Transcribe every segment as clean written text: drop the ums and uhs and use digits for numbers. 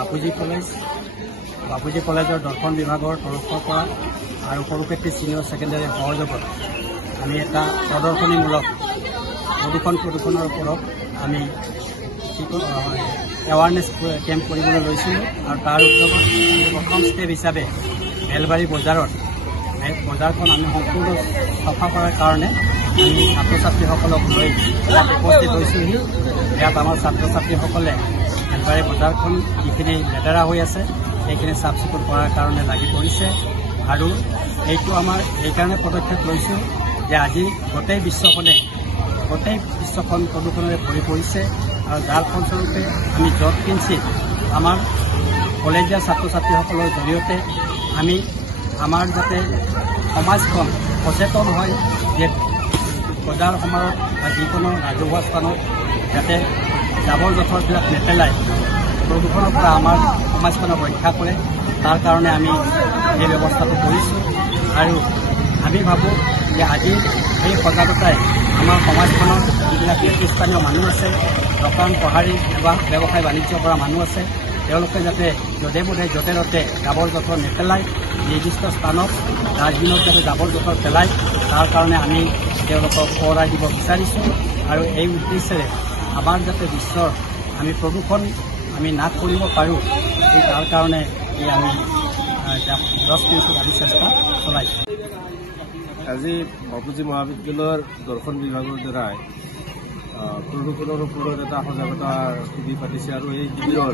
বাপুজি কলেজৰ দৰ্শন বিভাগৰ তৰফৰ পৰা আৰু সৰুক্ষেত্ৰী ছিনিয়ৰ ছেকেণ্ডাৰী সহযোগত আমি এটা প্ৰদৰ্শনীমূলক প্ৰদূষণৰ ওপৰত আমি এৱাৰনেছ কেম্প কৰিবলৈ লৈছিলোঁ আৰু তাৰ উদ্যোগত প্ৰথম ষ্টেপ হিচাপে বেলবাৰী বজাৰখন আমি সম্পূৰ্ণ চাফা কৰাৰ কাৰণে আমি ছাত্ৰ ছাত্ৰীসকলক লৈ ইয়াত উপস্থিত হৈছোঁহি। ইয়াত আমাৰ ছাত্ৰ ছাত্ৰীসকলে বেলবাৰী বজাৰখন যিখিনি লেতেৰা হৈ আছে সেইখিনি চাফ চিকুণ কৰাৰ কাৰণে লাগি পৰিছে আৰু এইটো আমাৰ এইকাৰণে পদক্ষেপ লৈছোঁ যে আজি গোটেই বিশ্বখন প্ৰদূষণেৰে ভৰি পৰিছে আৰু যাৰ ফলস্বৰূপে আমি য'ত কিঞ্চি আমাৰ কলেজীয়া ছাত্ৰ ছাত্ৰীসকলৰ জৰিয়তে আমি আমাৰ যাতে সমাজখন সচেতন হয় যে বজাৰ সমাৰত বা যিকোনো ৰাজহুৱা স্থানত যাতে জাবৰ জোঁথৰবিলাক নেপেলায় প্ৰদূষণৰ পৰা আমাৰ সমাজখনক ৰক্ষা কৰে তাৰ কাৰণে আমি এই ব্যৱস্থাটো কৰিছোঁ আৰু আমি ভাবোঁ যে আজি এই সজাগতাই আমাৰ সমাজখনৰ যিবিলাক নেতৃস্থানীয় মানুহ আছে দোকান পহাৰী বা ব্যৱসায় বাণিজ্য কৰা মানুহ আছে তেওঁলোকে যাতে য'তে ত'তে জাবৰ জোঁথৰ নেপেলায় নিৰ্দিষ্ট স্থানত ডাষ্টবিনত যাতে জাবৰ জোঁথৰ পেলায় তাৰ কাৰণে আমি তেওঁলোকক সোঁৱৰাই দিব বিচাৰিছোঁ আৰু এই উদ্দেশ্যেৰে আমাৰ যাতে বিশ্বৰ আমি প্ৰদূষণ আমি নাশ কৰিব পাৰোঁ তাৰ কাৰণে আমি 10 দিনটো আমি চেষ্টা চলাইছোঁ। আজি বাপুজি মহাবিদ্যালয়ৰ দৰ্শন বিভাগৰ দ্বাৰাই প্ৰদূষণৰ ওপৰত এটা সজাগতাৰ শিবিৰ পাতিছে আৰু এই শিবিৰৰ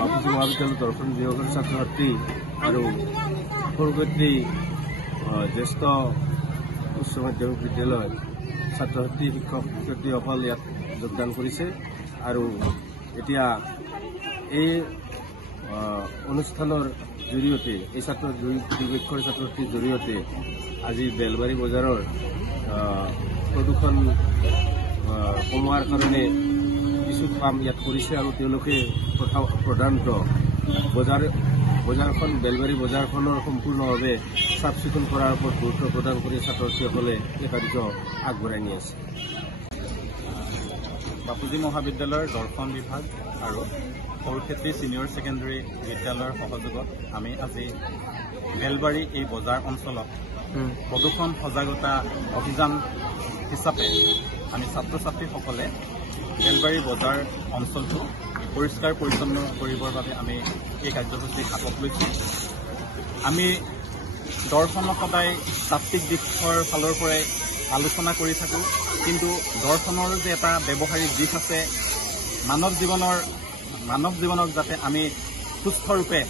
বাপুজি মহাবিদ্যালয় দৰ্শন বিভাগৰ ছাত্ৰ ছাত্ৰী আৰু সৰুক্ষেত্ৰী জ্যেষ্ঠ উচ্চ মাধ্যমিক বিদ্যালয়ৰ ছাত্ৰ ছাত্ৰী শিক্ষক শিক্ষয়িত্ৰীসকল ইয়াত যোগদান কৰিছে আৰু এতিয়া এই অনুষ্ঠানৰ জৰিয়তে এই দুয়োপক্ষৰ ছাত্ৰ ছাত্ৰীৰ জৰিয়তে আজি বেলবাৰী বজাৰৰ প্ৰদূষণ কমোৱাৰ কাৰণে কিছু কাম ইয়াত কৰিছে আৰু তেওঁলোকে প্ৰধানতঃ বজাৰখন বেলবাৰী বজাৰখনৰ সম্পূৰ্ণভাৱে চাফ চিকুণ কৰাৰ ওপৰত গুৰুত্ব প্ৰদান কৰি ছাত্ৰ ছাত্ৰীসকলে এই কাৰ্য আগবঢ়াই নি আছে। বাপুজি মহাবিদ্যালয়ৰ দৰ্শন বিভাগ আৰু সৰুক্ষেত্ৰী ছিনিয়ৰ ছেকেণ্ডাৰী বিদ্যালয়ৰ সহযোগত আমি আজি বেলবাৰী এই বজাৰ অঞ্চলত প্ৰদূষণ সজাগতা অভিযান হিচাপে আমি ছাত্ৰ ছাত্ৰীসকলে বেলবাৰী বজাৰ অঞ্চলটো পৰিষ্কাৰ পৰিচ্ছন্ন কৰিবৰ বাবে আমি এই কাৰ্যসূচী হাতত লৈছোঁ। আমি দৰ্শনক সদায় তাত্ত্বিক দিশৰ ফালৰ পৰাই আলোচনা কৰি থাকোঁ, কিন্তু দৰ্শনৰ যে এটা ব্যৱহাৰিক দিশ আছে মানৱ জীৱনক যাতে আমি সুস্থৰূপে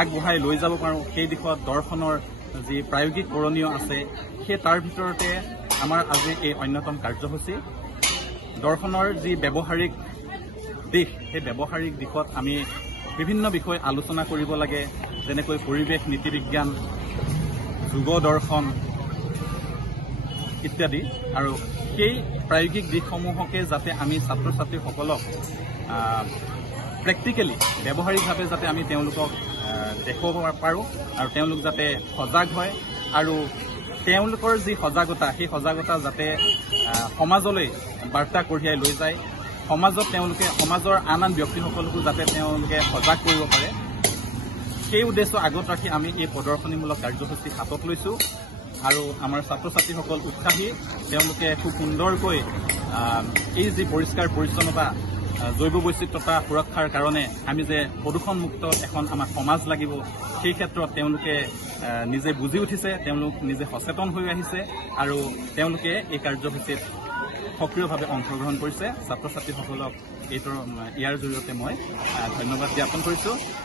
আগবঢ়াই লৈ যাব পাৰোঁ সেই দিশত দৰ্শনৰ যি প্ৰায়োগিক কৰণীয় আছে সেই তাৰ ভিতৰতে আমাৰ আজি এই অন্যতম কাৰ্যসূচী। দৰ্শনৰ যি ব্যৱহাৰিক দিশ সেই ব্যৱহাৰিক দিশত আমি বিভিন্ন বিষয় আলোচনা কৰিব লাগে, যেনেকৈ পৰিৱেশ নীতি বিজ্ঞান, যোগ দৰ্শন ইত্যাদি। আৰু সেই প্ৰায়োগিক দিশসমূহকে যাতে আমি ছাত্ৰ ছাত্ৰীসকলক প্ৰেক্টিকেলি ব্যৱহাৰিকভাৱে যাতে আমি তেওঁলোকক দেখুৱাব পাৰোঁ আৰু তেওঁলোক যাতে সজাগ হয় আৰু তেওঁলোকৰ যি সজাগতা সেই সজাগতা যাতে সমাজলৈ বাৰ্তা কঢ়িয়াই লৈ যায়, সমাজৰ আন ব্যক্তিসকলকো যাতে তেওঁলোকে সজাগ কৰিব পাৰে, সেই উদ্দেশ্য আগত ৰাখি আমি এই প্ৰদৰ্শনীমূলক কাৰ্যসূচী হাতত লৈছোঁ। আৰু আমাৰ ছাত্ৰ ছাত্ৰীসকল উৎসাহী, তেওঁলোকে খুব সুন্দৰকৈ এই যি পৰিষ্কাৰ পৰিচ্ছন্নতা জৈৱ বৈচিত্ৰতা সুৰক্ষাৰ কাৰণে আমি যে প্ৰদূষণমুক্ত এখন আমাৰ সমাজ লাগিব সেই ক্ষেত্ৰত তেওঁলোকে নিজে বুজি উঠিছে, তেওঁলোক নিজে সচেতন হৈ আহিছে আৰু তেওঁলোকে এই কাৰ্যসূচীত সক্ৰিয়ভাৱে অংশগ্ৰহণ কৰিছে। ছাত্ৰ ছাত্ৰীসকলক ইয়াৰ জৰিয়তে মই ধন্যবাদ জ্ঞাপন কৰিছোঁ।